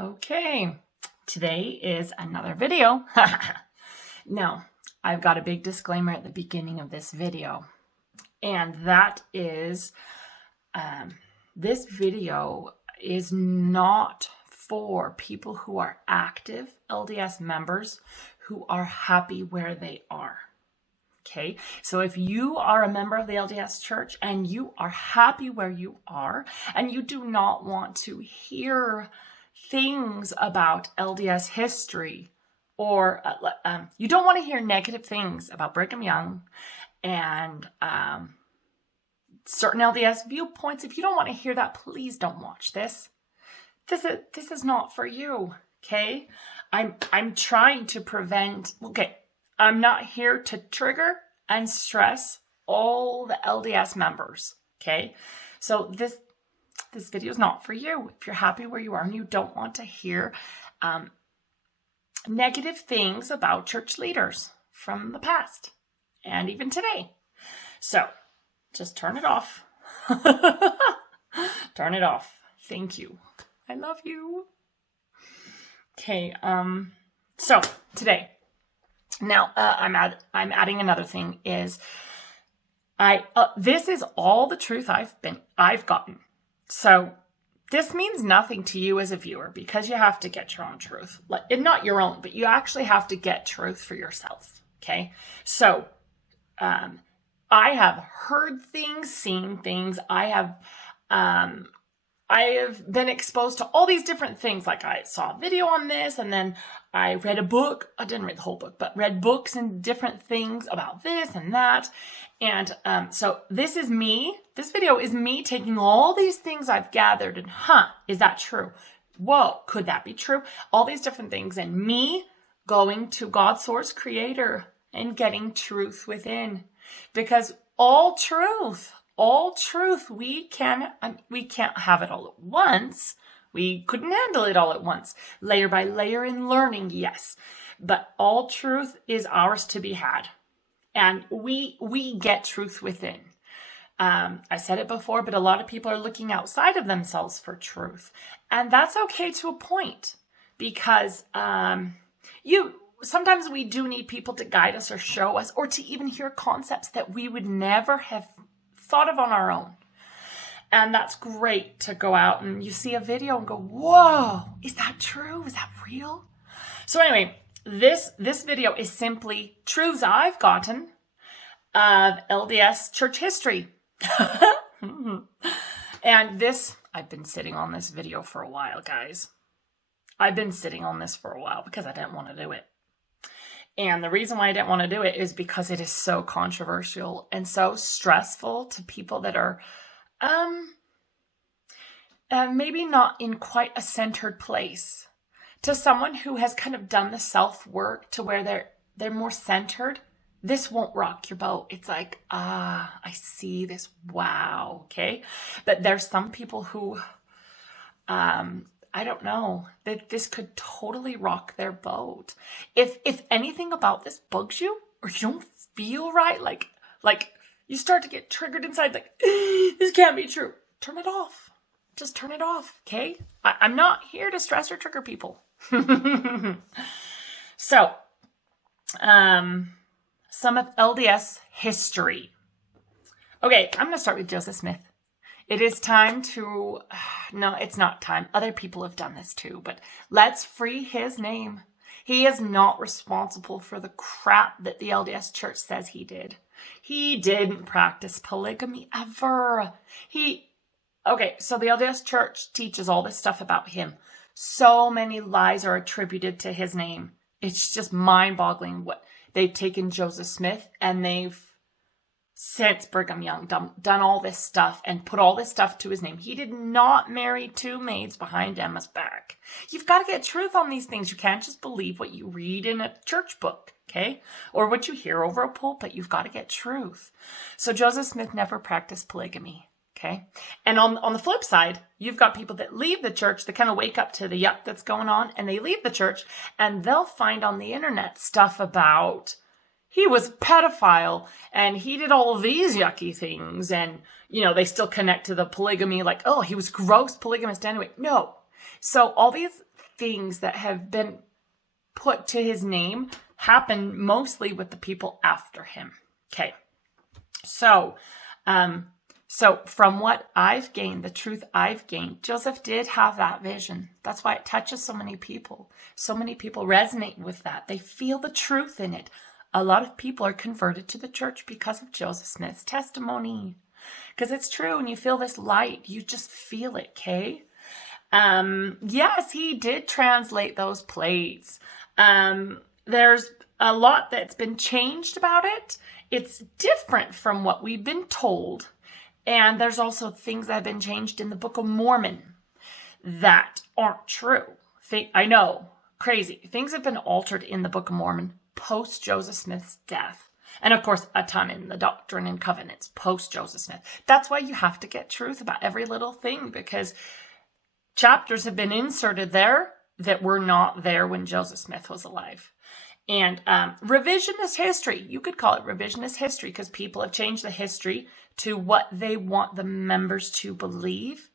Okay, today is another video. Now, I've got a big disclaimer at the beginning of this video, and that is this video is not for people who are active LDS members who are happy where they are. Okay, so if you are a member of the LDS church and you are happy where you are and you do not want to hear things about LDS history, or you don't want to hear negative things about Brigham Young and certain LDS viewpoints, if you don't want to hear that, please don't watch this. This is not for you, okay? I'm trying to prevent, okay, I'm not here to trigger and stress all the LDS members, okay? So this video is not for you. If you're happy where you are and you don't want to hear negative things about church leaders from the past and even today. So just turn it off. Turn it off. Thank you. I love you. Okay, so today, now I'm adding another thing is this is all the truth I've gotten. So this means nothing to you as a viewer because you have to get your own truth. Not your own, but you actually have to get truth for yourself. Okay. So, I have heard things, seen things. I have been exposed to all these different things. Like I saw a video on this and then I read a book. I didn't read the whole book, but read books and different things about this and that. And so this is me. This video is me taking all these things I've gathered and, is that true? Whoa, could that be true? All these different things and me going to God's source creator and getting truth within. Because all truth, we can't have it all at once. We couldn't handle it all at once. Layer by layer in learning, yes. But all truth is ours to be had. And we get truth within. I said it before, but a lot of people are looking outside of themselves for truth. And that's okay to a point. Because sometimes we do need people to guide us or show us, or to even hear concepts that we would never have thought of on our own. And that's great to go out and you see a video and go, whoa, is that true? Is that real? So anyway, this video is simply truths I've gotten of LDS church history. And I've been sitting on this video for a while, guys. I've been sitting on this for a while because I didn't want to do it. And the reason why I didn't want to do it is because it is so controversial and so stressful to people that are maybe not in quite a centered place. To someone who has kind of done the self-work to where they're more centered, this won't rock your boat. It's like, I see this. Wow. Okay. But there's some people who, I don't know, that this could totally rock their boat. If anything about this bugs you or you don't feel right, like you start to get triggered inside, like, this can't be true. Turn it off. Just turn it off. Okay. I'm not here to stress or trigger people. So, some of LDS history. Okay, I'm going to start with Joseph Smith. It is time to, no, it's not time. Other people have done this too, but let's free his name. He is not responsible for the crap that the LDS church says he did. He didn't practice polygamy ever. Okay, so the LDS church teaches all this stuff about him. So many lies are attributed to his name. It's just mind-boggling what they've taken Joseph Smith and they've, since Brigham Young, done all this stuff and put all this stuff to his name. He did not marry two maids behind Emma's back. You've got to get truth on these things. You can't just believe what you read in a church book, okay? Or what you hear over a pulpit. You've got to get truth. So Joseph Smith never practiced polygamy. Okay. And on the flip side, you've got people that leave the church, that kind of wake up to the yuck that's going on, and they leave the church and they'll find on the internet stuff about he was a pedophile and he did all of these yucky things. And, they still connect to the polygamy, like, oh, he was gross polygamist anyway. No. So all these things that have been put to his name happen mostly with the people after him. Okay. So from what I've gained, the truth I've gained, Joseph did have that vision. That's why it touches so many people. So many people resonate with that. They feel the truth in it. A lot of people are converted to the church because of Joseph Smith's testimony. Because it's true, and you feel this light. You just feel it, okay? Yes, he did translate those plates. There's a lot that's been changed about it. It's different from what we've been told. And there's also things that have been changed in the Book of Mormon that aren't true. I know, crazy. Things have been altered in the Book of Mormon post Joseph Smith's death. And of course, a ton in the Doctrine and Covenants post Joseph Smith. That's why you have to get truth about every little thing, because chapters have been inserted there that were not there when Joseph Smith was alive. And revisionist history, you could call it revisionist history, because people have changed the history to what they want the members to believe.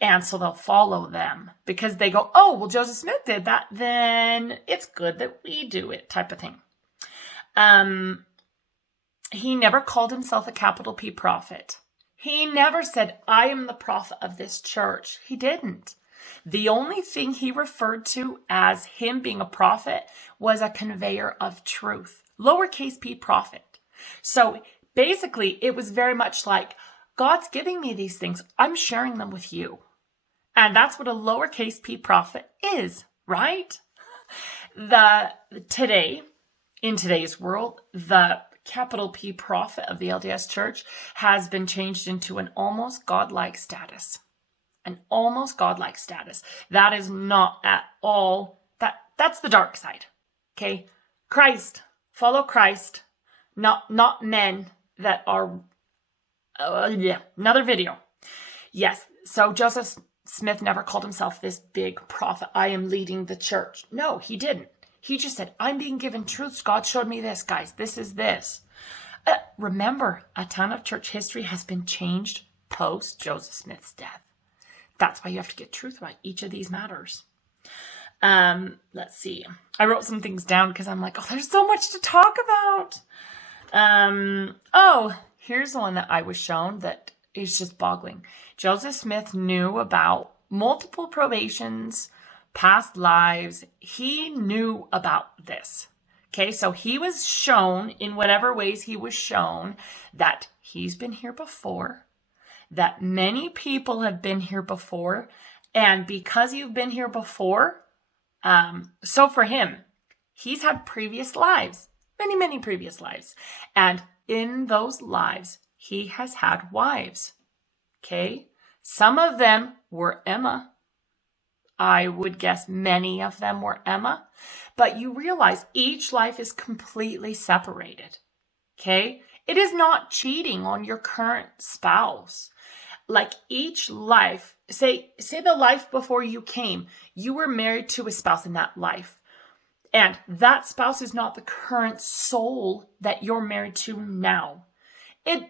And so they'll follow them because they go, oh, well, Joseph Smith did that, then it's good that we do it, type of thing. He never called himself a capital P prophet. He never said, I am the prophet of this church. He didn't. The only thing he referred to as him being a prophet was a conveyor of truth. Lowercase p prophet. So basically, it was very much like, God's giving me these things. I'm sharing them with you. And that's what a lowercase p prophet is, right? In today's world, the capital P prophet of the LDS Church has been changed into an almost godlike status. An almost godlike status. That is not at all, that's the dark side. Okay? Christ. Follow Christ. Not men that are, another video. Yes, so Joseph Smith never called himself this big prophet. I am leading the church. No, he didn't. He just said, I'm being given truths. God showed me this, guys. This is this. Remember, a ton of church history has been changed post Joseph Smith's death. That's why you have to get truth about each of these matters. Let's see. I wrote some things down because I'm like, oh, there's so much to talk about. Here's the one that I was shown that is just boggling. Joseph Smith knew about multiple probations, past lives. He knew about this. Okay, so he was shown, in whatever ways he was shown, that he's been here before, that many people have been here before, and because you've been here before, so for him, he's had previous lives, many previous lives, and in those lives, he has had wives. Okay, some of them were Emma. I would guess many of them were Emma. But you realize each life is completely separated. Okay? It is not cheating on your current spouse. Like each life, say the life before you came, you were married to a spouse in that life. And that spouse is not the current soul that you're married to now.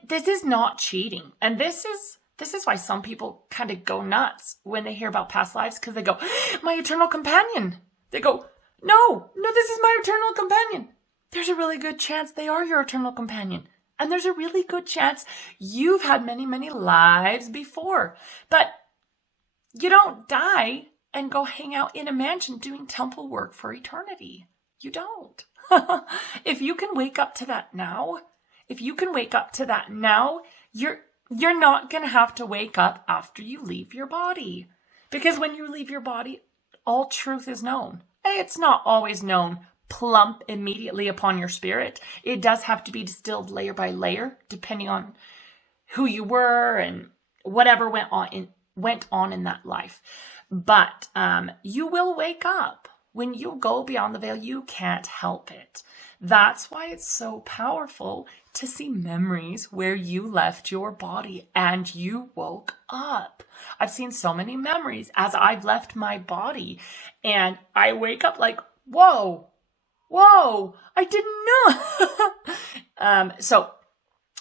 This is not cheating. And this is why some people kind of go nuts when they hear about past lives, because they go, my eternal companion. They go, no, this is my eternal companion. There's a really good chance they are your eternal companion. And there's a really good chance you've had many lives before. But you don't die and go hang out in a mansion doing temple work for eternity. You don't. If you can wake up to that now, you're not going to have to wake up after you leave your body. Because when you leave your body, all truth is known. It's not always known plump immediately upon your spirit. It does have to be distilled layer by layer, depending on who you were and whatever went on in that life. But you will wake up. When you go beyond the veil, you can't help it. That's why it's so powerful to see memories where you left your body and you woke up. I've seen so many memories as I've left my body and I wake up like, whoa, I didn't know. So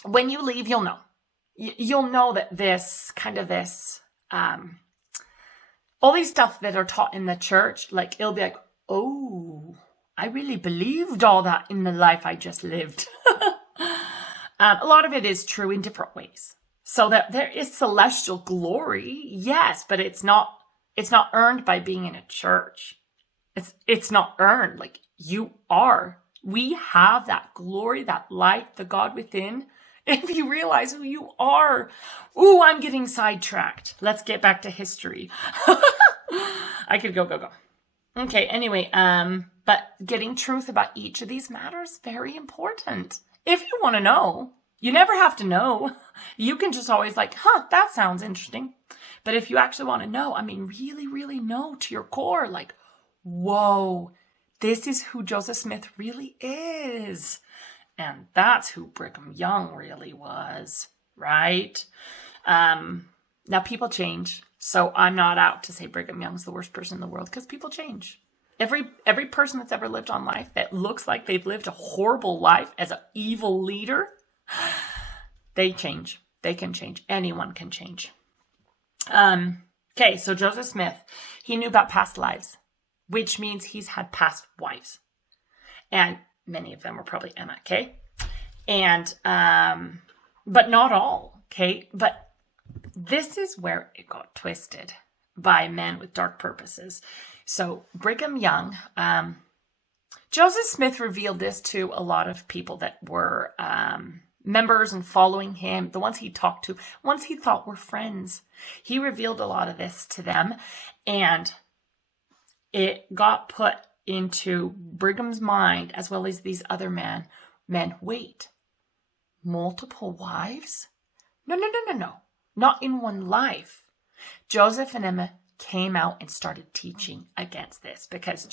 when you leave, you'll know. You'll know that this all these stuff that are taught in the church, like it'll be like, oh, I really believed all that in the life I just lived. A lot of it is true in different ways. So that there is celestial glory, yes, but it's not earned by being in a church. It's not earned. Like you are. We have that glory, that light, the God within. If you realize who you are. Ooh, I'm getting sidetracked. Let's get back to history. I could go. Okay, anyway, but getting truth about each of these matters, very important. If you want to know, you never have to know. You can just always like, that sounds interesting. But if you actually want to know, I mean, really, really know to your core, like, whoa, this is who Joseph Smith really is. And that's who Brigham Young really was, right? Now people change. So I'm not out to say Brigham Young's the worst person in the world, because people change. Every person that's ever lived on life that looks like they've lived a horrible life as an evil leader, they change. They can change. Anyone can change. Okay, so Joseph Smith, he knew about past lives, which means he's had past wives. And many of them were probably Emma, okay? And, but not all, okay? But this is where it got twisted by men with dark purposes. So Brigham Young, Joseph Smith revealed this to a lot of people that were members and following him, the ones he talked to, ones he thought were friends. He revealed a lot of this to them, and it got put into Brigham's mind, as well as these other men. Wait, multiple wives? No. Not in one life. Joseph and Emma came out and started teaching against this, because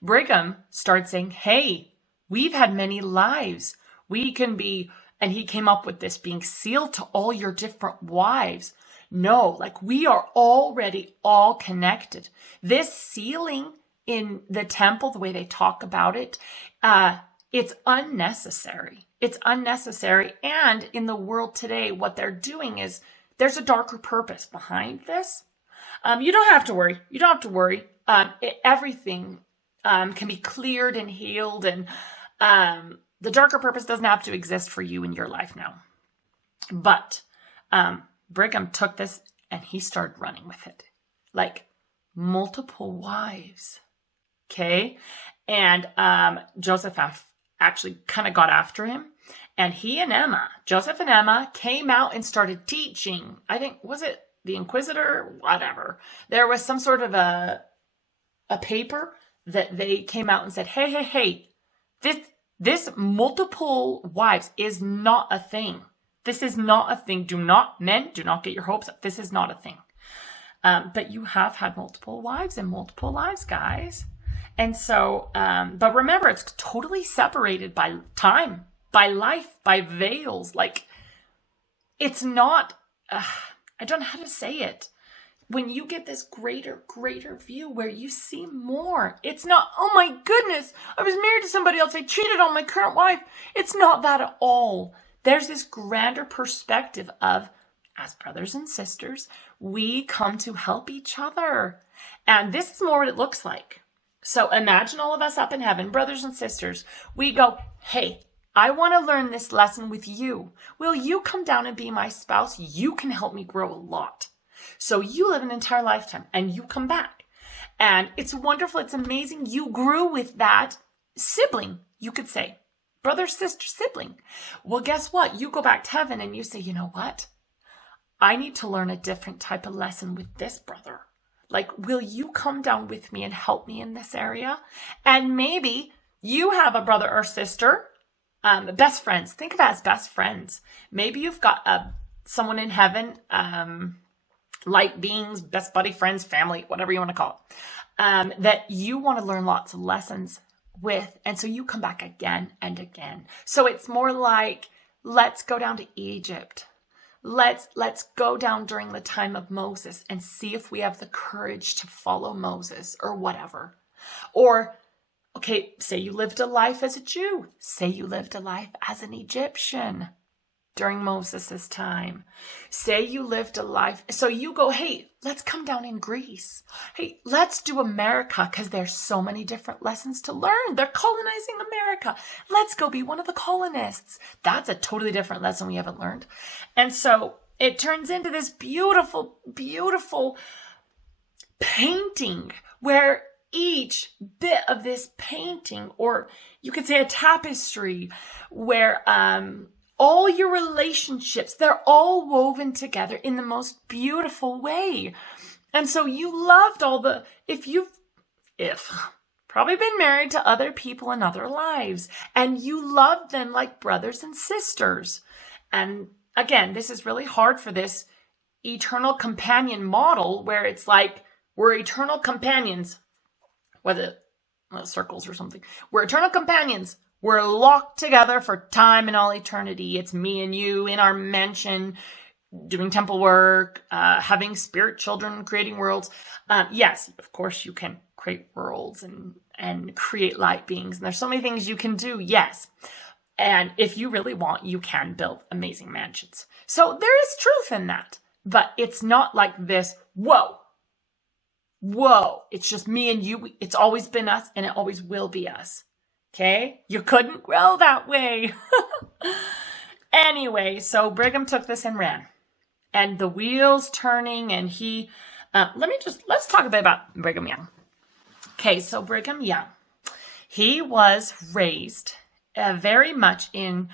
Brigham started saying, hey, we've had many lives. We can be, and he came up with this, being sealed to all your different wives. No, like we are already all connected. This sealing in the temple, the way they talk about it, it's unnecessary. It's unnecessary. And in the world today, what they're doing is there's a darker purpose behind this. You don't have to worry. You don't have to worry. Everything can be cleared and healed, and the darker purpose doesn't have to exist for you in your life now. But Brigham took this and he started running with it. Like multiple wives. Okay? And Joseph actually kind of got after him. And Joseph and Emma came out and started teaching. I think, was it the Inquisitor? Whatever. There was some sort of a paper that they came out and said, hey, this multiple wives is not a thing. This is not a thing. Men, do not get your hopes up. This is not a thing. But you have had multiple wives and multiple lives, guys. And so, but remember, it's totally separated by time, by life, by veils. Like, it's not, I don't know how to say it. When you get this greater view where you see more, it's not, oh my goodness, I was married to somebody else, I cheated on my current wife. It's not that at all. There's this grander perspective of, as brothers and sisters, we come to help each other. And this is more what it looks like. So imagine all of us up in heaven, brothers and sisters. We go, hey, I want to learn this lesson with you. Will you come down and be my spouse? You can help me grow a lot. So you live an entire lifetime and you come back. And it's wonderful. It's amazing. You grew with that sibling, you could say. Brother, sister, sibling. Well, guess what? You go back to heaven and you say, you know what? I need to learn a different type of lesson with this brother. Like, will you come down with me and help me in this area? And maybe you have a brother or sister, best friends. Think of it as best friends. Maybe you've got someone in heaven, light beings, best buddy, friends, family, whatever you want to call it, that you want to learn lots of lessons with. And so you come back again and again. So it's more like, let's go down to Egypt. Let's go down during the time of Moses and see if we have the courage to follow Moses or whatever. Or, okay, say you lived a life as a Jew. Say you lived a life as an Egyptian. during Moses' time. Say you lived a life. So you go, hey, let's come down in Greece. Hey, let's do America because there's so many different lessons to learn. They're colonizing America. Let's go be one of the colonists. That's a totally different lesson we haven't learned. And so it turns into this beautiful, beautiful painting where each bit of this painting, or you could say a tapestry, where all your relationships, they're all woven together in the most beautiful way. And so you loved if probably been married to other people in other lives, and you loved them like brothers and sisters. And again, this is really hard for this eternal companion model where it's like we're eternal companions, whether circles or something. We're eternal companions. We're locked together for time and all eternity. It's me and you in our mansion, doing temple work, having spirit children, creating worlds. Yes, of course you can create worlds and create light beings. And there's so many things you can do. Yes. And if you really want, you can build amazing mansions. So there is truth in that. But it's not like this, whoa, it's just me and you. It's always been us and it always will be us. Okay? You couldn't grow that way. Anyway, so Brigham took this and ran. And the wheels turning, and he, let's talk a bit about Brigham Young. Okay, so Brigham Young, he was raised very much in,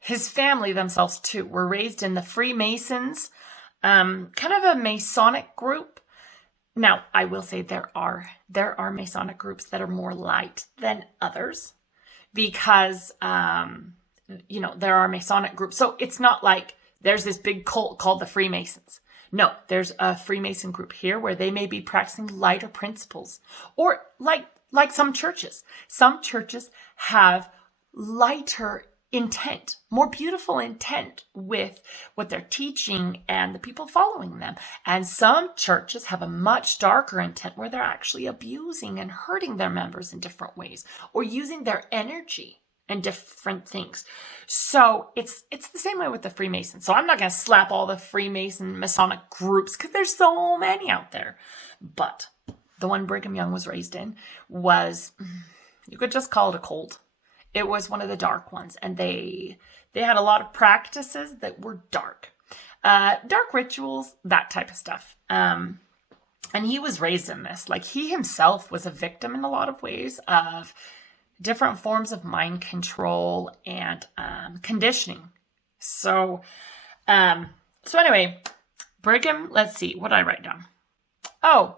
his family themselves too, were raised in the Freemasons, kind of a Masonic group. Now, I will say there are Masonic groups that are more light than others because, there are Masonic groups. So it's not like there's this big cult called the Freemasons. No, there's a Freemason group here where they may be practicing lighter principles, or like some churches. Some churches have lighter intent, more beautiful intent with what they're teaching and the people following them. And some churches have a much darker intent where they're actually abusing and hurting their members in different ways, or using their energy and different things. So it's the same way with the Freemasons. So I'm not going to slap all the Freemason Masonic groups because there's so many out there. But the one Brigham Young was raised in was, you could just call it a cult. It was one of the dark ones, and they had a lot of practices that were dark rituals, that type of stuff. And he was raised in this. Like, he himself was a victim in a lot of ways of different forms of mind control and conditioning. So anyway, Brigham, let's see, what did I write down? Oh,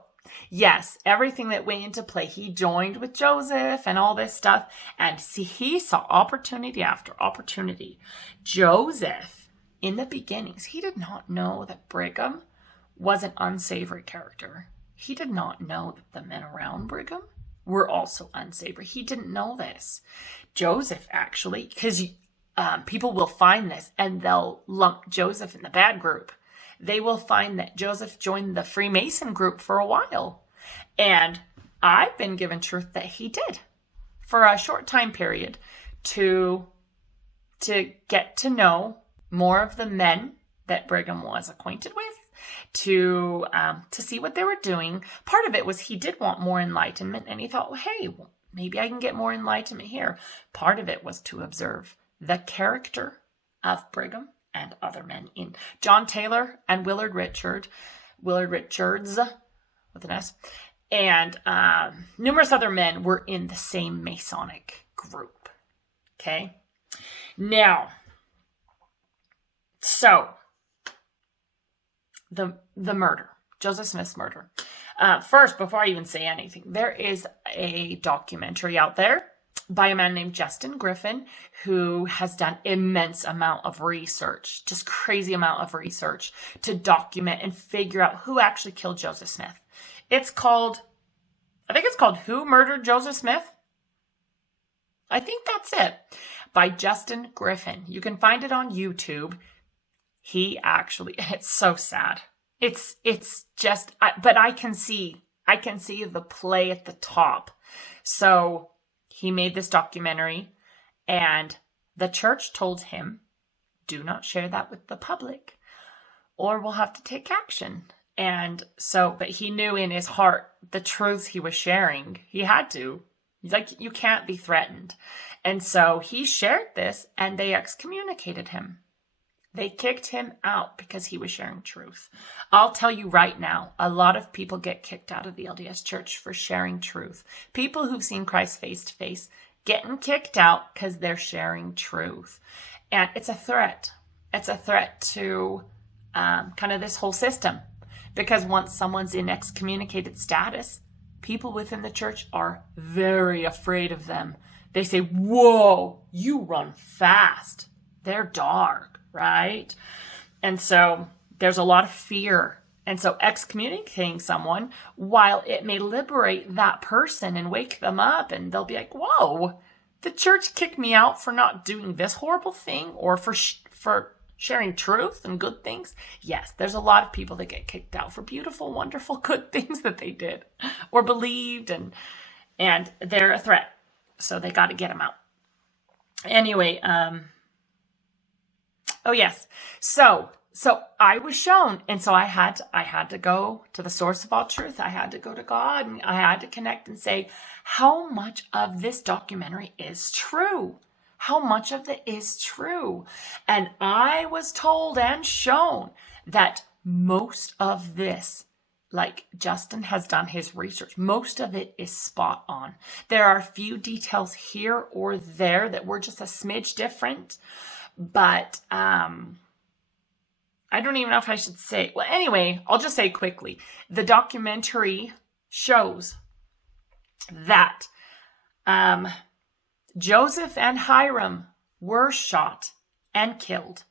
yes, everything that went into play. He joined with Joseph and all this stuff. And see, he saw opportunity after opportunity. Joseph, in the beginnings, he did not know that Brigham was an unsavory character. He did not know that the men around Brigham were also unsavory. He didn't know this. Joseph, actually, because people will find this and they'll lump Joseph in the bad group. They will find that Joseph joined the Freemason group for a while. And I've been given truth that he did for a short time period to get to know more of the men that Brigham was acquainted with, to see what they were doing. Part of it was he did want more enlightenment, and he thought, well, hey, well, maybe I can get more enlightenment here. Part of it was to observe the character of Brigham and other men in John Taylor and Willard Richards with an S, and numerous other men were in the same Masonic group. Okay, now, so the murder, Joseph Smith's murder. First, before I even say anything, there is a documentary out there by a man named Justin Griffin, who has done immense amount of research, just crazy amount of research to document and figure out who actually killed Joseph Smith. I think it's called Who Murdered Joseph Smith? I think that's it. By Justin Griffin. You can find it on YouTube. He actually, it's so sad. It's just, but I can see the play at the top. So he made this documentary, and the church told him do not share that with the public, or we'll have to take action. And so, but he knew in his heart the truths he was sharing. He had to. He's like, you can't be threatened. And so he shared this, and they excommunicated him. They kicked him out because he was sharing truth. I'll tell you right now, a lot of people get kicked out of the LDS church for sharing truth. People who've seen Christ face to face getting kicked out because they're sharing truth. And it's a threat. It's a threat to kind of this whole system. Because once someone's in excommunicated status, people within the church are very afraid of them. They say, whoa, you run fast. They're dark, right? And so there's a lot of fear. And so excommunicating someone, while it may liberate that person and wake them up, and they'll be like, whoa, the church kicked me out for not doing this horrible thing, or for sharing truth and good things. Yes, there's a lot of people that get kicked out for beautiful, wonderful, good things that they did or believed, and they're a threat. So they got to get them out. Anyway, oh yes. So I was shown, and so I had to go to the source of all truth. I had to go to God, and I had to connect and say, how much of this documentary is true? How much of it is true? And I was told and shown that most of this, like Justin has done his research, most of it is spot on. There are a few details here or there that were just a smidge different, but I don't even know if I should say. Well, anyway, I'll just say quickly. The documentary shows that Joseph and Hyrum were shot and killed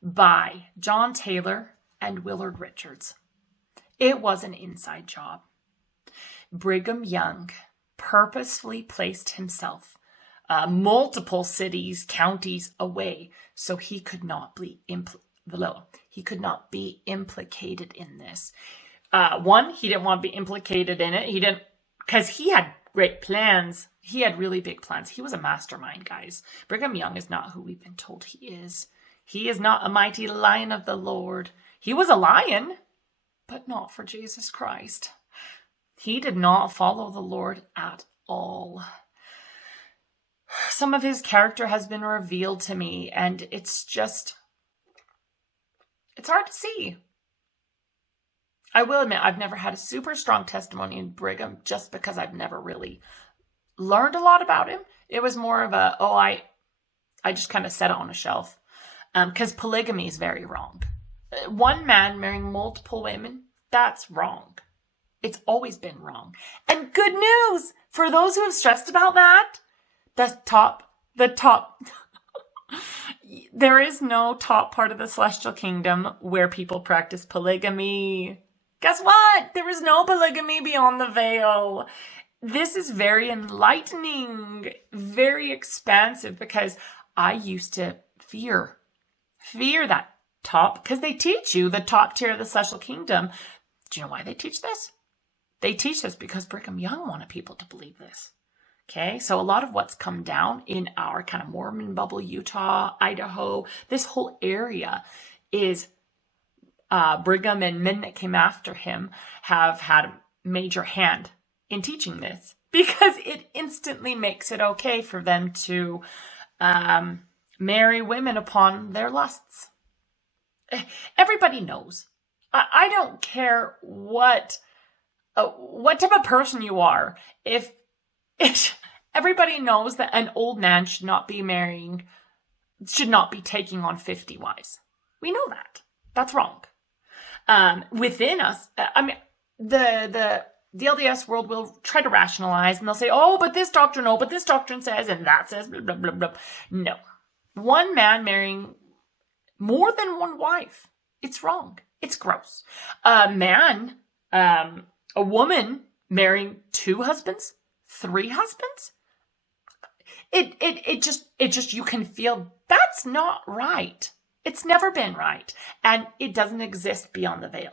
by John Taylor and Willard Richards. It was an inside job. Brigham Young purposefully placed himself multiple cities, counties away, so he could not be implicated in this. One, he didn't want to be implicated in it. He didn't, because he had great plans. He had really big plans. He was a mastermind, guys. Brigham Young is not who we've been told he is. He is not a mighty lion of the Lord. He was a lion, but not for Jesus Christ. He did not follow the Lord at all. Some of his character has been revealed to me, and it's hard to see. I will admit, I've never had a super strong testimony in Brigham just because I've never really learned a lot about him. It was more of I just kind of set it on a shelf. Because polygamy is very wrong. One man marrying multiple women, that's wrong. It's always been wrong. And good news for those who have stressed about that, the top, there is no top part of the celestial kingdom where people practice polygamy. Guess what? There is no polygamy beyond the veil. This is very enlightening, very expansive, because I used to fear that top, because they teach you the top tier of the celestial kingdom. Do you know why they teach this? They teach this because Brigham Young wanted people to believe this. Okay, so a lot of what's come down in our kind of Mormon bubble, Utah, Idaho, this whole area is Brigham and men that came after him have had a major hand in teaching this, because it instantly makes it okay for them to marry women upon their lusts. Everybody knows. I don't care what type of person you are. If everybody knows that an old man should not be taking on 50 wives. We know that. That's wrong. Within us, I mean, the LDS world will try to rationalize, and they'll say, oh, but this doctrine says, and that says, blah, blah, blah, blah. No. One man marrying more than one wife, it's wrong. It's gross. A woman marrying 2 husbands, 3 husbands, it just, you can feel that's not right. It's never been right. And it doesn't exist beyond the veil.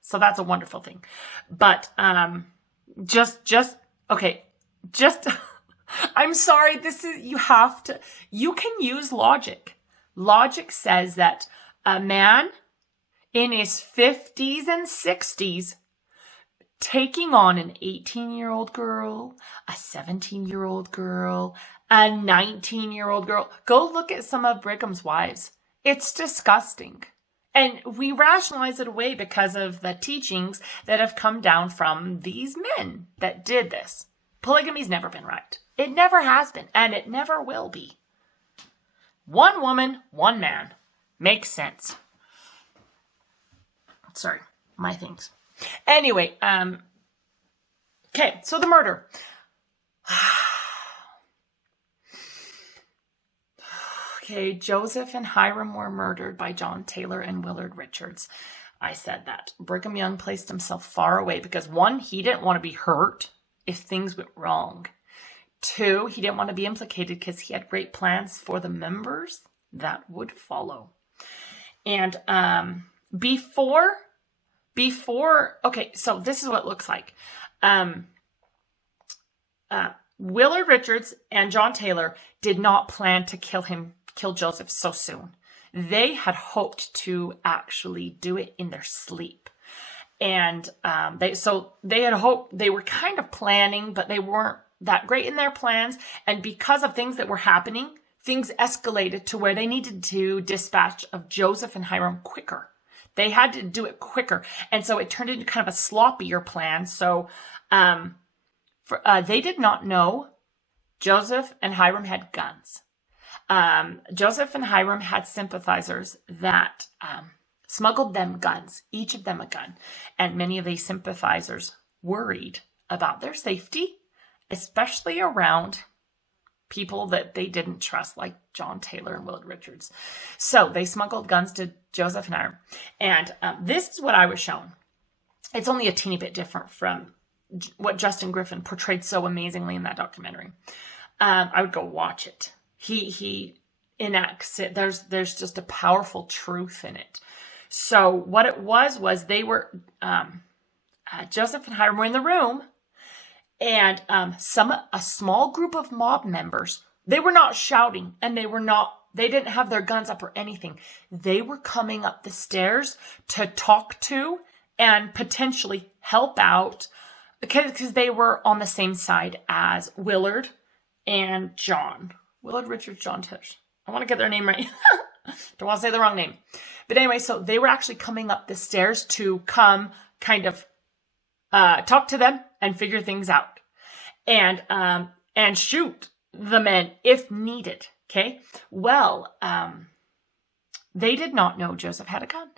So that's a wonderful thing. But, I'm sorry, you can use logic. logic says that a man in his 50s and 60s taking on an 18-year-old girl, a 17-year-old girl, a 19-year-old girl. Go look at some of Brigham's wives. It's disgusting. And we rationalize it away because of the teachings that have come down from these men that did this. Polygamy's never been right. It never has been, and it never will be. One woman, one man. Makes sense. Sorry, my things. Anyway, okay, so the murder. Okay, Joseph and Hyrum were murdered by John Taylor and Willard Richards. I said that. Brigham Young placed himself far away because 1, he didn't want to be hurt if things went wrong. 2, he didn't want to be implicated because he had great plans for the members that would follow. And before, okay, so this is what it looks like. Willard Richards and John Taylor did not plan to kill Joseph so soon. They had hoped to actually do it in their sleep. And they had hoped, they were kind of planning, but they weren't that great in their plans. And because of things that were happening, things escalated to where they needed to dispatch of Joseph and Hyrum quicker. They had to do it quicker. And so it turned into kind of a sloppier plan. So they did not know Joseph and Hyrum had guns. Joseph and Hyrum had sympathizers that smuggled them guns, each of them a gun. And many of these sympathizers worried about their safety, especially around people that they didn't trust, like John Taylor and Willard Richards. So they smuggled guns to Joseph and Hyrum. And this is what I was shown. It's only a teeny bit different from what Justin Griffin portrayed so amazingly in that documentary. I would go watch it. He enacts it. There's just a powerful truth in it. So what it was they were, Joseph and Hyrum were in the room, and a small group of mob members, they were not shouting, and they didn't have their guns up or anything. They were coming up the stairs to talk to and potentially help out because they were on the same side as Willard and John. Willard Richards, John Taylor. I want to get their name right. Don't want to say the wrong name. But anyway, so they were actually coming up the stairs to come kind of talk to them and figure things out. And shoot the men if needed. Okay? Well, they did not know Joseph had a gun.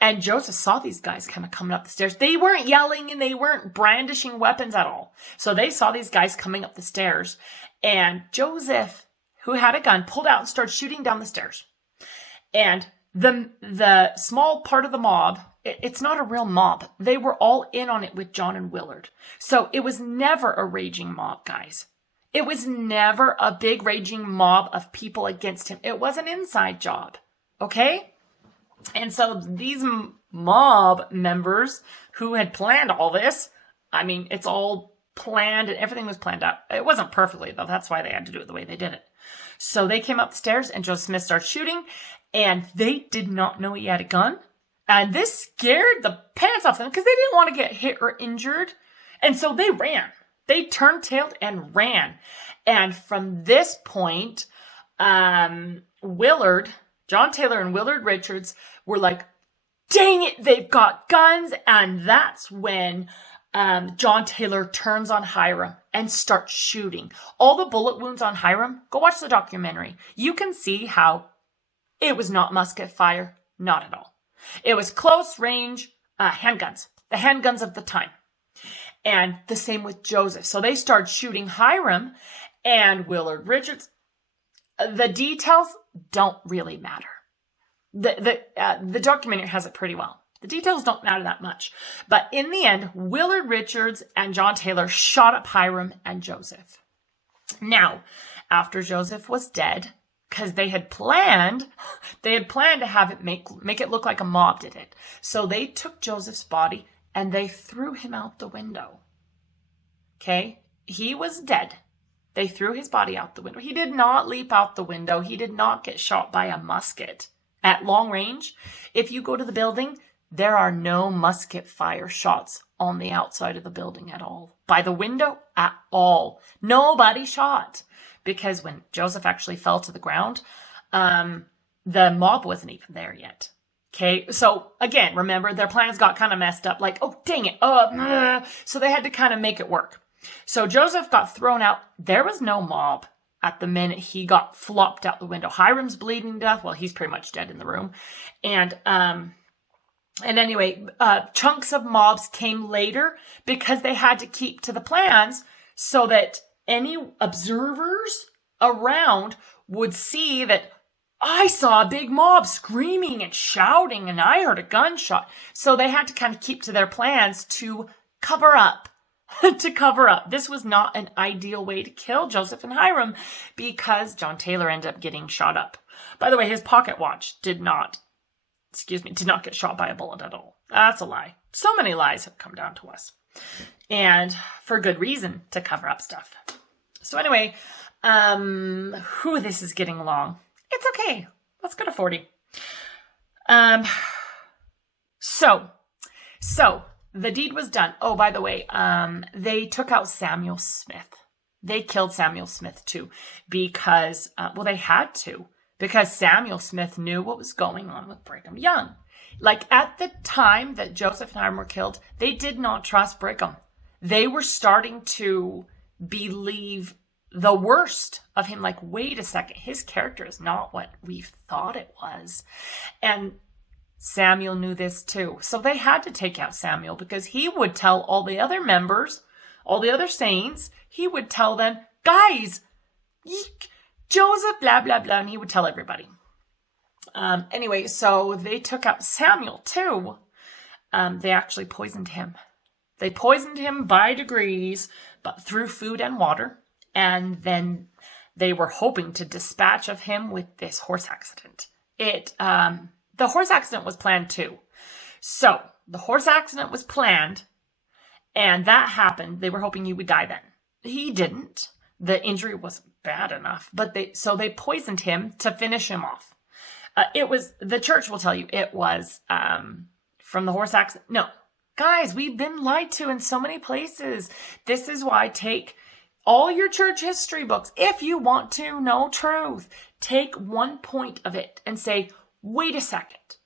And Joseph saw these guys kind of coming up the stairs. They weren't yelling and they weren't brandishing weapons at all. So they saw these guys coming up the stairs. And Joseph, who had a gun, pulled out and started shooting down the stairs. And the small part of the mob, it's not a real mob. They were all in on it with John and Willard. So it was never a raging mob, guys. It was never a big raging mob of people against him. It was an inside job. Okay? And so these mob members who had planned all this, I mean, it's all planned and everything was planned out. It wasn't perfectly, though. That's why they had to do it the way they did it. So they came up the stairs and Joseph Smith started shooting, and they did not know he had a gun. And this scared the pants off them because they didn't want to get hit or injured. And so they ran. They turned tailed and ran. And from this point, John Taylor and Willard Richards were like, dang it, they've got guns. And that's when John Taylor turns on Hyrum and starts shooting. All the bullet wounds on Hyrum, go watch the documentary. You can see how it was not musket fire, not at all. It was close range handguns, the handguns of the time. And the same with Joseph. So they started shooting Hyrum and Willard Richards. The details don't really matter. The documentary has it pretty well. The details don't matter that much. But in the end, Willard Richards and John Taylor shot up Hyrum and Joseph. Now, after Joseph was dead, because they had planned to have it make it look like a mob did it. So they took Joseph's body and they threw him out the window. Okay? He was dead. They threw his body out the window. He did not leap out the window. He did not get shot by a musket. At long range, if you go to the building, there are no musket fire shots on the outside of the building at all. By the window, at all. Nobody shot. Because when Joseph actually fell to the ground, the mob wasn't even there yet. Okay, so again, remember, their plans got kind of messed up. Like, oh, dang it. So they had to kind of make it work. So Joseph got thrown out. There was no mob at the minute he got flopped out the window. Hyrum's bleeding to death. Well, he's pretty much dead in the room. And anyway, chunks of mobs came later because they had to keep to the plans so that any observers around would see that I saw a big mob screaming and shouting and I heard a gunshot. So they had to kind of keep to their plans to cover up. This was not an ideal way to kill Joseph and Hyrum because John Taylor ended up getting shot up. By the way, his pocket watch did not get shot by a bullet at all. That's a lie. So many lies have come down to us. And for good reason, to cover up stuff. So anyway, this is getting long. It's okay. Let's go to 40. So the deed was done. Oh, by the way, they took out Samuel Smith. They killed Samuel Smith too because, they had to. Because Samuel Smith knew what was going on with Brigham Young. Like at the time that Joseph and Hyrum were killed, they did not trust Brigham. They were starting to believe the worst of him. Like, wait a second, his character is not what we thought it was. And Samuel knew this too. So they had to take out Samuel because he would tell all the other members, all the other saints, he would tell them, guys, Joseph, blah, blah, blah, and he would tell everybody. Anyway, so they took out Samuel too. They actually poisoned him. They poisoned him by degrees, but through food and water. And then they were hoping to dispatch of him with this horse accident. The horse accident was planned too. So the horse accident was planned and that happened. They were hoping he would die then. He didn't. The injury wasn't bad enough, but they poisoned him to finish him off. The church will tell you it was from the horse accident. No, guys, we've been lied to in so many places. This is why take all your church history books. If you want to know truth, take one point of it and say, wait a second.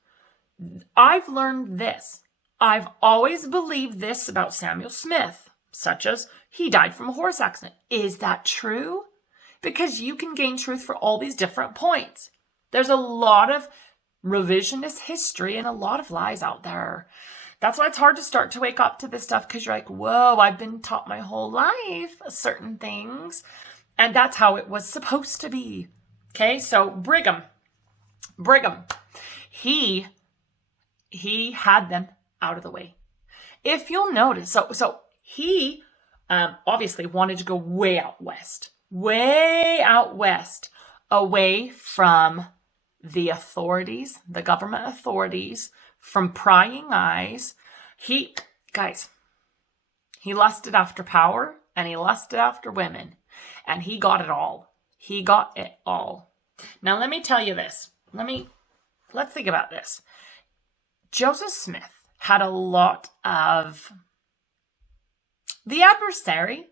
I've learned this. I've always believed this about Samuel Smith, such as he died from a horse accident. Is that true? Because you can gain truth for all these different points. There's a lot of revisionist history and a lot of lies out there. That's why it's hard to start to wake up to this stuff because you're like, whoa, I've been taught my whole life certain things. And that's how it was supposed to be. Okay, so Brigham, he had them out of the way. If you'll notice, so he obviously wanted to go way out west, away from the authorities, the government authorities, from prying eyes. He lusted after power and he lusted after women and he got it all. He got it all. Now let me tell you this. Let's think about this. Joseph Smith had a lot of the adversary,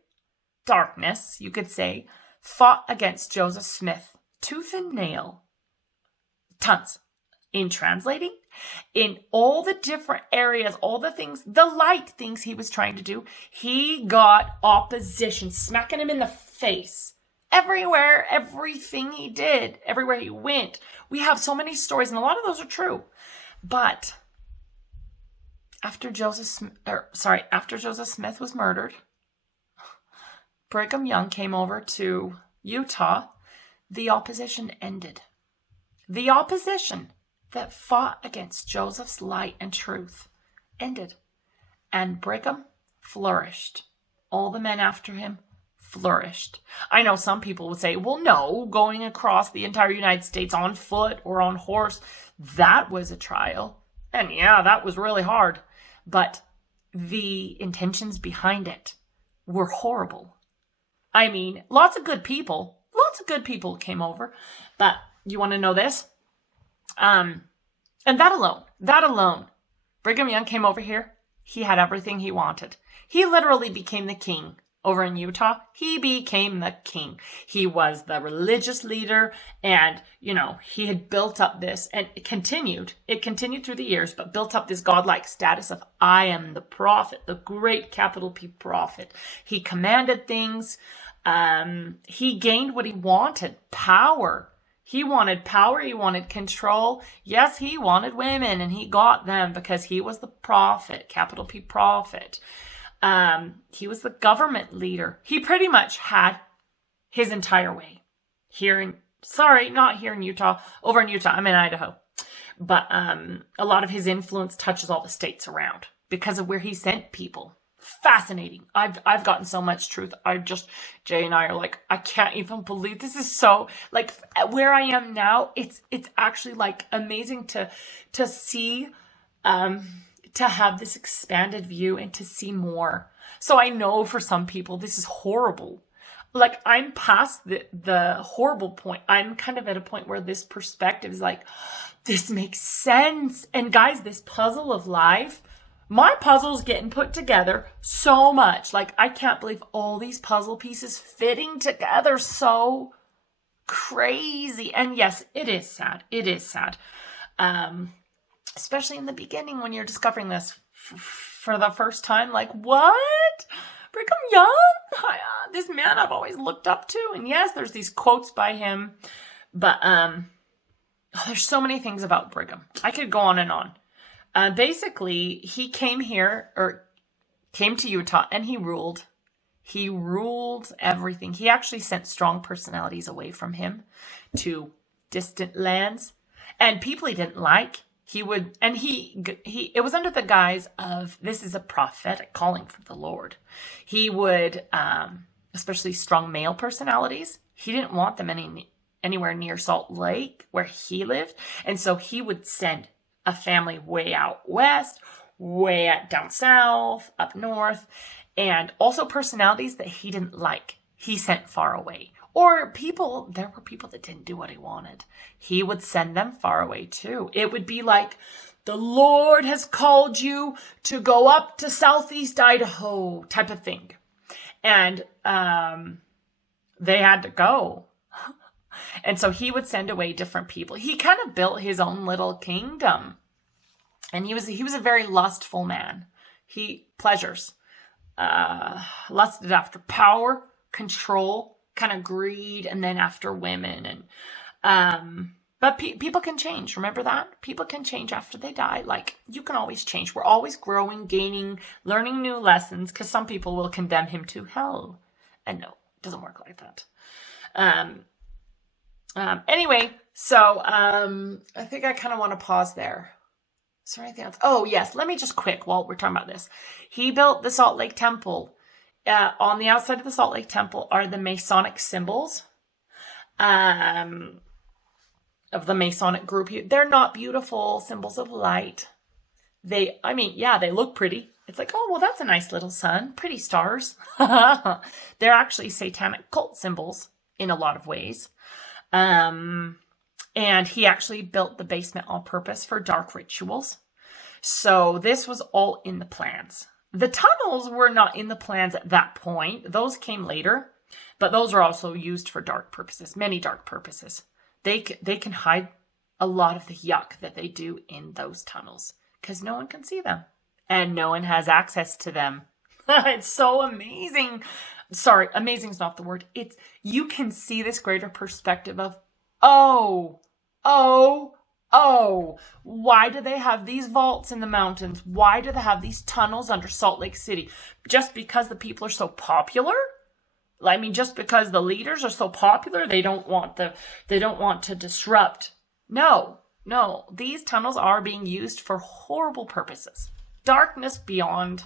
darkness, you could say, fought against Joseph Smith tooth and nail. Tons. In translating, in all the different areas, all the things, the light things he was trying to do, he got opposition, smacking him in the face. Everywhere, everything he did, everywhere he went. We have so many stories, and a lot of those are true. But after Joseph Smith was murdered, Brigham Young came over to Utah. The opposition ended. The opposition that fought against Joseph's light and truth ended. And Brigham flourished. All the men after him flourished. I know some people would say, well, no, going across the entire United States on foot or on horse, that was a trial. And yeah, that was really hard. But the intentions behind it were horrible. I mean, lots of good people came over. But you want to know this? And that alone, Brigham Young came over here. He had everything he wanted. He literally became the king over in Utah. He became the king. He was the religious leader, and, you know, he had built up this, and it continued through the years, but built up this godlike status of, I am the prophet, the great capital P prophet. He commanded things. He gained what he wanted, power. He wanted power. He wanted control. Yes, he wanted women, and he got them because he was the prophet, capital P prophet. He was the government leader. He pretty much had his entire way not here in Utah, over in Utah. I'm in Idaho. But a lot of his influence touches all the states around because of where he sent people. Fascinating. I've gotten so much truth. Jay and I are like, I can't even believe this is so, like, where I am now. It's actually like amazing to see, to have this expanded view and to see more. So I know for some people this is horrible. Like, I'm past the horrible point. I'm kind of at a point where this perspective is like, this makes sense. And guys, this puzzle of life, my puzzle's getting put together so much. Like, I can't believe all these puzzle pieces fitting together so crazy. And yes, it is sad. It is sad. Especially in the beginning when you're discovering this for the first time. Like, what? Brigham Young? This man I've always looked up to. And yes, there's these quotes by him. But there's so many things about Brigham. I could go on and on. Basically, he came to Utah, and he ruled. He ruled everything. He actually sent strong personalities away from him to distant lands. And people he didn't like, it was under the guise of, this is a prophetic calling from the Lord. He would, especially strong male personalities, he didn't want them anywhere near Salt Lake where he lived. And so he would send a family way out west, down south, up north, and also personalities that he didn't like, he sent far away. Or there were people that didn't do what he wanted. He would send them far away too. It would be like, the Lord has called you to go up to southeast Idaho type of thing. And they had to go. And so he would send away different people. He kind of built his own little kingdom. And he was a very lustful man. Lusted after power, control, kind of greed, and then after women. And but people can change. Remember that? People can change after they die. Like, you can always change. We're always growing, gaining, learning new lessons, because some people will condemn him to hell. And no, it doesn't work like that. Anyway, so I think I kind of want to pause there. Is there anything else? Oh, yes. Let me just quick, while we're talking about this. He built the Salt Lake Temple. On the outside of the Salt Lake Temple are the Masonic symbols of the Masonic group. They're not beautiful symbols of light. They look pretty. It's like, oh, well, that's a nice little sun. Pretty stars. They're actually satanic cult symbols in a lot of ways. And he actually built the basement on purpose for dark rituals. So this was all in the plans. The tunnels were not in the plans at that point. Those came later, but those are also used for dark purposes, many dark purposes. They can hide a lot of the yuck that they do in those tunnels because no one can see them and no one has access to them. It's so amazing. Sorry, amazing is not the word. You can see this greater perspective of, oh, why do they have these vaults in the mountains? Why do they have these tunnels under Salt Lake City? Just because the people are so popular? I mean, just because the leaders are so popular, they don't want to disrupt. No, these tunnels are being used for horrible purposes. Darkness beyond.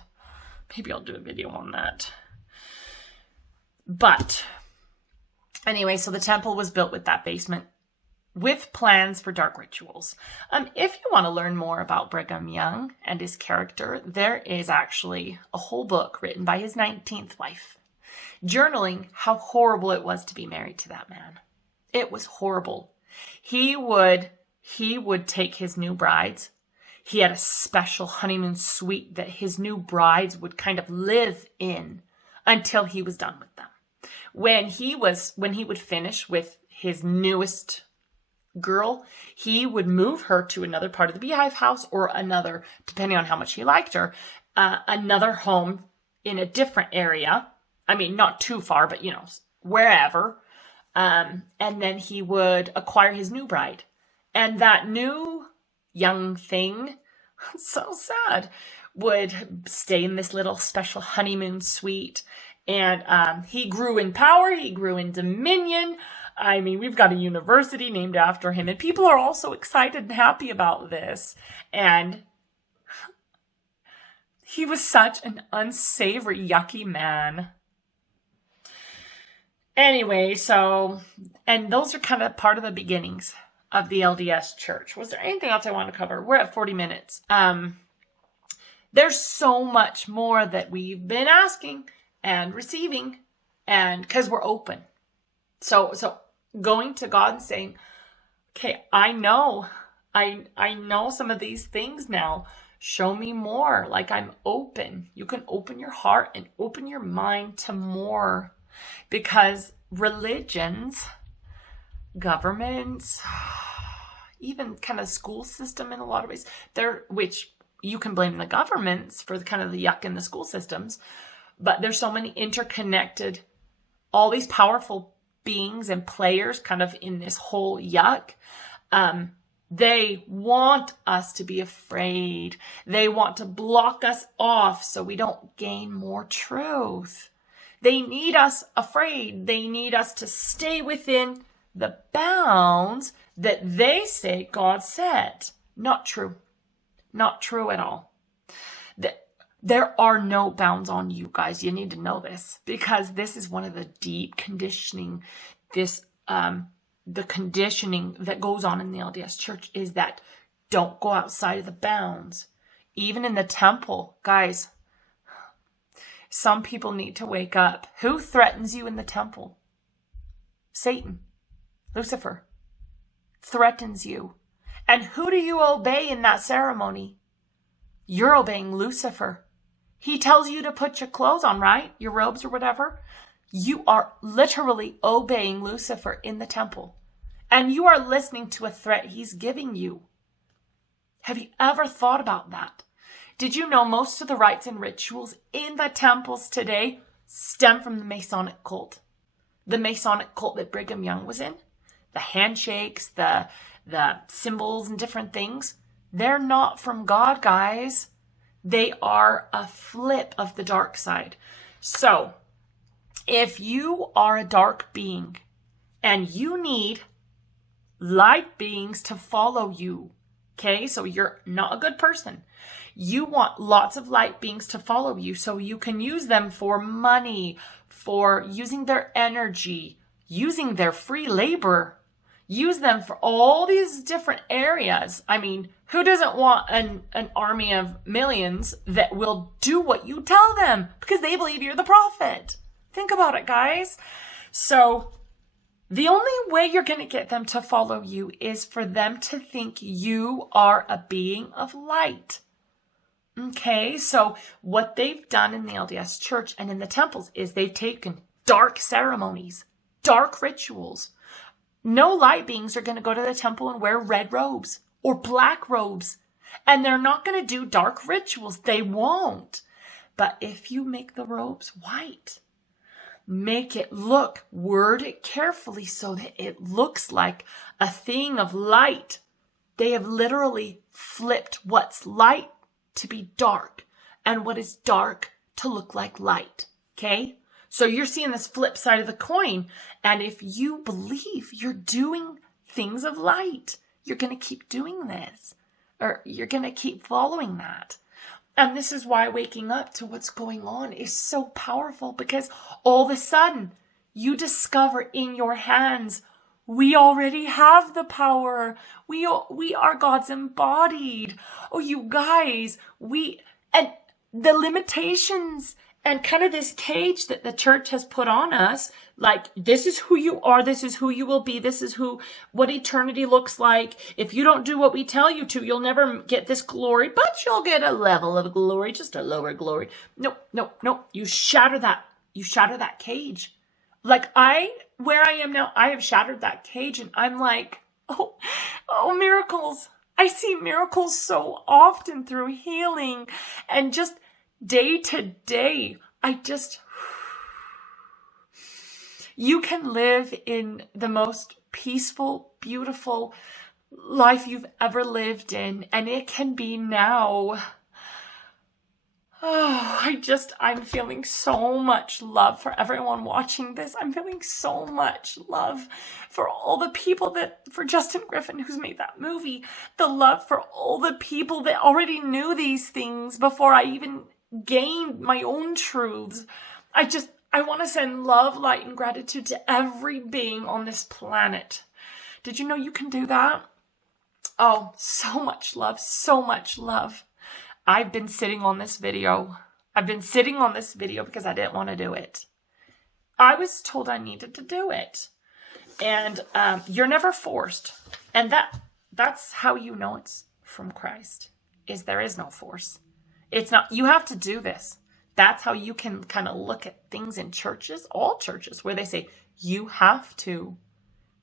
Maybe I'll do a video on that. But anyway, so the temple was built with that basement with plans for dark rituals. If you want to learn more about Brigham Young and his character, there is actually a whole book written by his 19th wife. journaling how horrible it was to be married to that man. It was horrible. He would take his new brides. He had a special honeymoon suite that his new brides would kind of live in until he was done with them. When he would finish with his newest girl, he would move her to another part of the beehive house, or another, depending on how much he liked her, another home in a different area. I mean, not too far, but wherever. And then he would acquire his new bride. And that new young thing, so sad, would stay in this little special honeymoon suite. And he grew in power. He grew in dominion. I mean, we've got a university named after him, and people are all so excited and happy about this. And he was such an unsavory, yucky man. Anyway, and those are kind of part of the beginnings of the LDS church. Was there anything else I want to cover? We're at 40 minutes. There's so much more that we've been asking and receiving, and because we're open. So going to God and saying, okay, I know some of these things now. Show me more. Like, I'm open. You can open your heart and open your mind to more, because religions, governments, even kind of school system in a lot of ways, which you can blame the governments for the kind of the yuck in the school systems, but there's so many interconnected, all these powerful beings and players kind of in this whole yuck. They want us to be afraid. They want to block us off so we don't gain more truth. They need us afraid. They need us to stay within the bounds that they say God set. Not true. Not true at all. There are no bounds on you guys. You need to know this, because this is one of the deep conditioning. The conditioning that goes on in the LDS church is that don't go outside of the bounds. Even in the temple, guys, some people need to wake up. Who threatens you in the temple? Satan, Lucifer, threatens you. And who do you obey in that ceremony? You're obeying Lucifer. He tells you to put your clothes on, right? Your robes or whatever. You are literally obeying Lucifer in the temple. And you are listening to a threat he's giving you. Have you ever thought about that? Did you know most of the rites and rituals in the temples today stem from the Masonic cult? The Masonic cult that Brigham Young was in? The handshakes, the symbols and different things. They're not from God, guys. They are a flip of the dark side. So, if you are a dark being and you need light beings to follow you, okay? So you're not a good person. You want lots of light beings to follow you so you can use them for money, for using their energy, using their free labor. Use them for all these different areas. I mean, who doesn't want an army of millions that will do what you tell them because they believe you're the prophet? Think about it, guys. So the only way you're going to get them to follow you is for them to think you are a being of light. Okay, so what they've done in the LDS church and in the temples is they've taken dark ceremonies, dark rituals. No light beings are going to go to the temple and wear red robes or black robes. And they're not going to do dark rituals. They won't. But if you make the robes white, make it look, word it carefully so that it looks like a thing of light. They have literally flipped what's light to be dark and what is dark to look like light. Okay? So you're seeing this flip side of the coin. And if you believe you're doing things of light, you're going to keep doing this, or you're going to keep following that. And this is why waking up to what's going on is so powerful, because all of a sudden you discover in your hands, we already have the power. We are God's embodied. Oh, you guys, and the limitations And kind of this cage that the church has put on us, like, this is who you are, this is who you will be, this is what eternity looks like. If you don't do what we tell you to, you'll never get this glory, but you'll get a level of glory, just a lower glory. No. You shatter that. You shatter that cage. Like where I am now, I have shattered that cage, and I'm like, oh, miracles. I see miracles so often through healing and just day to day. You can live in the most peaceful, beautiful life you've ever lived in, and it can be now. Oh, I'm feeling so much love for everyone watching this. I'm feeling so much love for all the people for Justin Griffin, who's made that movie, the love for all the people that already knew these things before I even gained my own truths. I want to send love, light, and gratitude to every being on this planet. Did you know you can do that? Oh, so much love, so much love. I've been sitting on this video. Because I didn't want to do it. I was told I needed to do it. And you're never forced. And that's how you know it's from Christ, is there is no force. It's not, you have to do this. That's how you can kind of look at things in churches, all churches, where they say, you have to.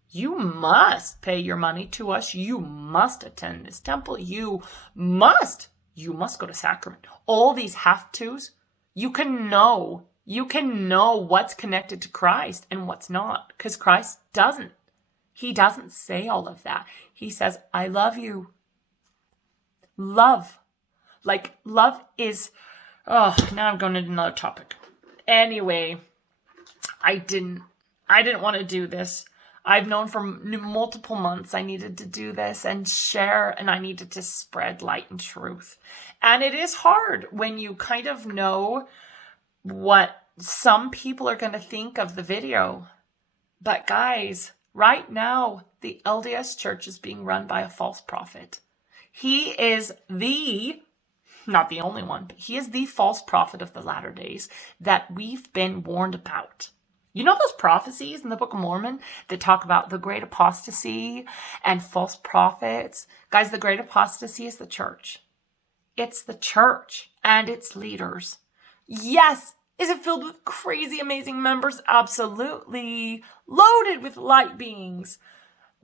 You must pay your money to us. You must attend this temple. You must go to sacrament. All these have-tos, you can know what's connected to Christ and what's not, because Christ doesn't. He doesn't say all of that. He says, I love you. Love. Like, love is, now I'm going into another topic. Anyway, I didn't want to do this. I've known for multiple months I needed to do this and share, and I needed to spread light and truth. And it is hard when you kind of know what some people are going to think of the video. But guys, right now, the LDS church is being run by a false prophet. He is not the only one, but he is the false prophet of the latter days that we've been warned about. You know those prophecies in the Book of Mormon that talk about the great apostasy and false prophets? Guys, the great apostasy is the church. It's the church and its leaders. Yes. Is it filled with crazy, amazing members? Absolutely. Loaded with light beings.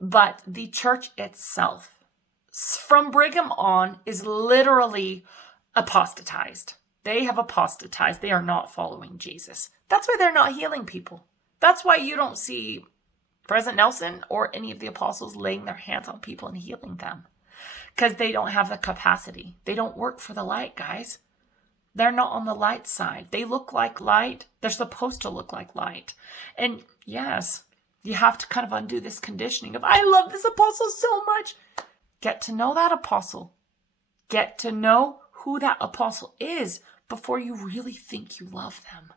But the church itself, from Brigham on, is literally apostatized. They have apostatized. They are not following Jesus. That's why they're not healing people. That's why you don't see President Nelson or any of the apostles laying their hands on people and healing them. Because they don't have the capacity. They don't work for the light, guys. They're not on the light side. They look like light. They're supposed to look like light. And yes, you have to kind of undo this conditioning of, I love this apostle so much. Get to know that apostle. Get to know who that apostle is before you really think you love them.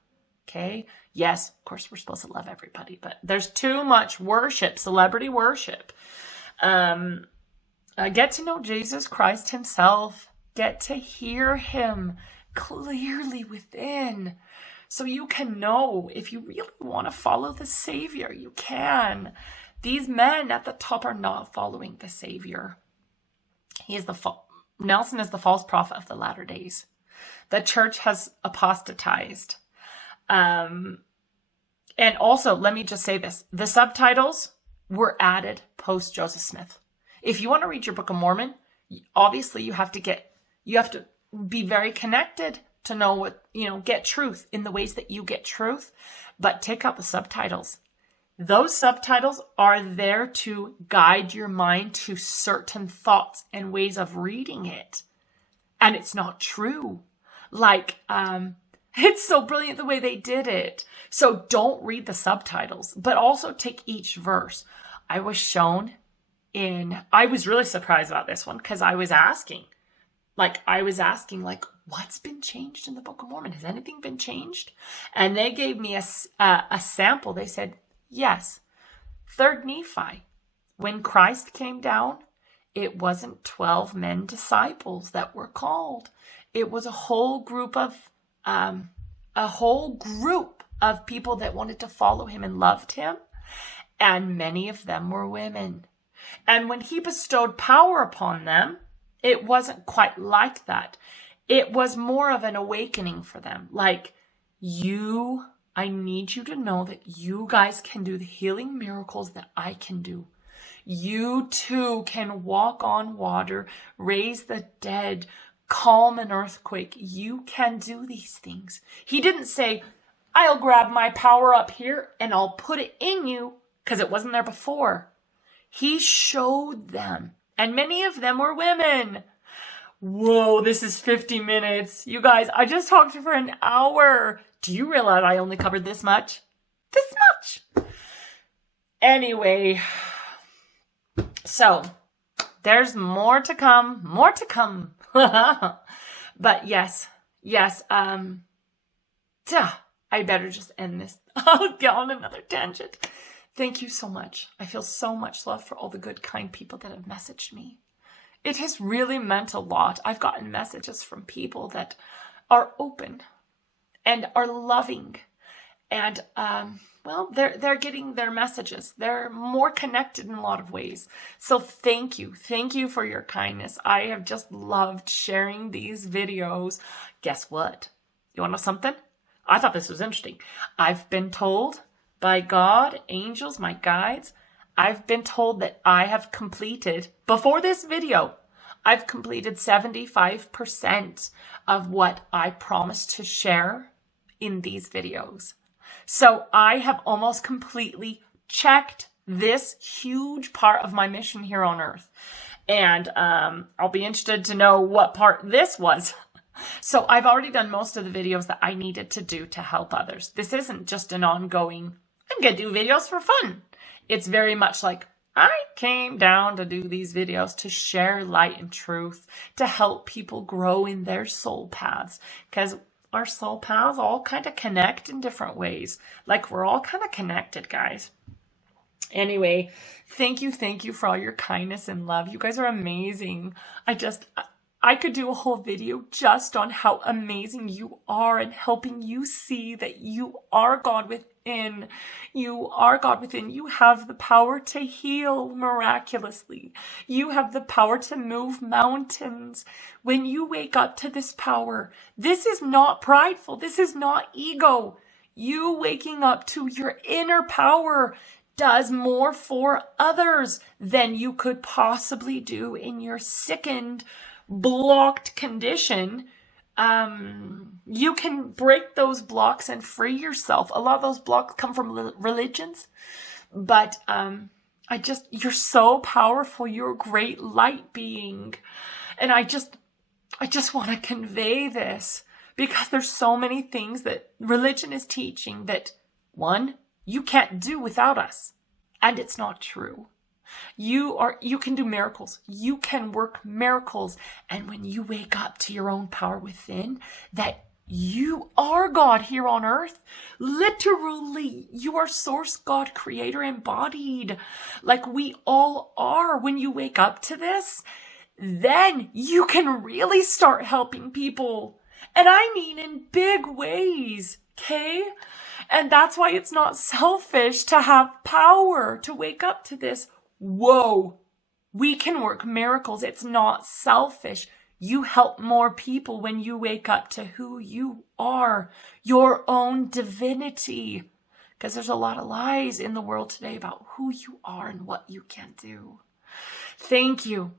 Okay? Yes, of course, we're supposed to love everybody, but there's too much worship, celebrity worship. Get to know Jesus Christ himself. Get to hear him clearly within. So you can know if you really want to follow the Savior, you can. These men at the top are not following the Savior. Nelson is the false prophet of the latter days. The church has apostatized. And also, let me just say this. The subtitles were added post Joseph Smith. If you want to read your Book of Mormon, obviously you have to be very connected to know what, get truth in the ways that you get truth, but take out the subtitles. Those subtitles are there to guide your mind to certain thoughts and ways of reading it. And it's not true. It's so brilliant the way they did it. So don't read the subtitles, but also take each verse. I was really surprised about this one because I was asking, what's been changed in the Book of Mormon? Has anything been changed? And they gave me a sample. They said, yes, 3rd Nephi, when Christ came down, it wasn't 12 men disciples that were called. It was a whole group of a whole group of people that wanted to follow him and loved him. And many of them were women. And when he bestowed power upon them, it wasn't quite like that. It was more of an awakening for them. Like, I need you to know that you guys can do the healing miracles that I can do. You too can walk on water, raise the dead, calm an earthquake. You can do these things. He didn't say, I'll grab my power up here and I'll put it in you, because it wasn't there before. He showed them. And many of them were women. Whoa, this is 50 minutes. You guys, I just talked for an hour. Do you realize I only covered this much? This much. Anyway, so there's more to come. More to come. But yes. I better just end this. I'll get on another tangent. Thank you so much. I feel so much love for all the good, kind people that have messaged me. It has really meant a lot. I've gotten messages from people that are open and are loving. And, they're getting their messages. They're more connected in a lot of ways. So thank you. Thank you for your kindness. I have just loved sharing these videos. Guess what? You want to know something? I thought this was interesting. I've been told by God, angels, my guides, I've been told that I have completed, before this video, I've completed 75% of what I promised to share in these videos. So I have almost completely checked this huge part of my mission here on Earth. And I'll be interested to know what part this was. So I've already done most of the videos that I needed to do to help others. This isn't just an ongoing, I'm going to do videos for fun. It's very much like, I came down to do these videos to share light and truth, to help people grow in their soul paths. Because our soul paths all kind of connect in different ways. Like, we're all kind of connected, guys. Anyway, thank you for all your kindness and love. You guys are amazing. I could do a whole video just on how amazing you are and helping you see that you are God within. You are God within. You have the power to heal miraculously. You have the power to move mountains. When you wake up to this power, this is not prideful. This is not ego. You waking up to your inner power does more for others than you could possibly do in your sickened, blocked condition. You can break those blocks and free yourself. A lot of those blocks come from religions, but you're so powerful. You're a great light being. And I just want to convey this because there's so many things that religion is teaching that, one, you can't do without us. And it's not true. You can do miracles. You can work miracles. And when you wake up to your own power within, that you are God here on earth. Literally, you are source, God, creator, embodied. Like we all are. When you wake up to this, then you can really start helping people. And I mean in big ways, okay? And that's why it's not selfish to have power, to wake up to this. Whoa, we can work miracles. It's not selfish. You help more people when you wake up to who you are, your own divinity. Because there's a lot of lies in the world today about who you are and what you can do. Thank you.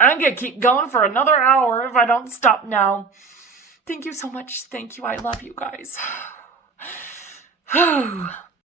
I'm going to keep going for another hour if I don't stop now. Thank you so much. Thank you. I love you guys.